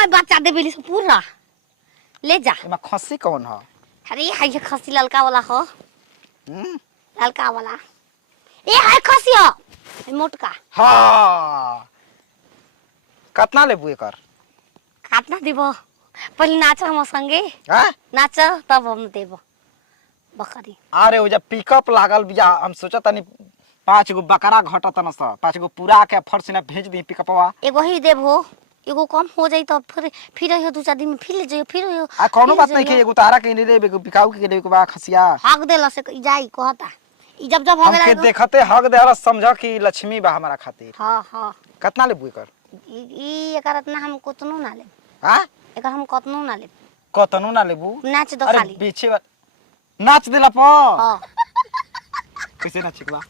मैं बच्चा दे बिली से पूरा ले जा। एमा खस्सी कौन ह? अरे हाय खसी ललका वाला हो। हम्म ललका वाला ए हाय खसी हो मोटका। हाँ कितना लेबू एकर? काटना देबो पहले नाच हम संगे हैं? नाच तब हम देबो बकरी। अरे वो जब पिकअप लागल बिया हम सोचत तनी 5 गो बकरा घटत न स 5 गो पूरा के फरसिना भेज दी पिकअपवा। एगो ही देबो एगो कम हो जाई तो फिर हो 2-4 दिन में फिर ले जाइयो फिर हो। आ कोनो बात नहीं के एगो तारा के ले लेबे एगो बिकाऊ के लेबे के बा खसिया। हक देला से जाई कहता ई जब हो हमके गेला देखते हक देहला समझ कि लक्ष्मी बा हमारा खातिर। हां हां कितना लेबू एकर? ई एकर इतना हम कतनो ना ले। हां एकर हम कतनो ना ले। कतनो ना लेबू? नाच दो अरे खाली बेचे नाच देला प हां कैसे नाचिकला?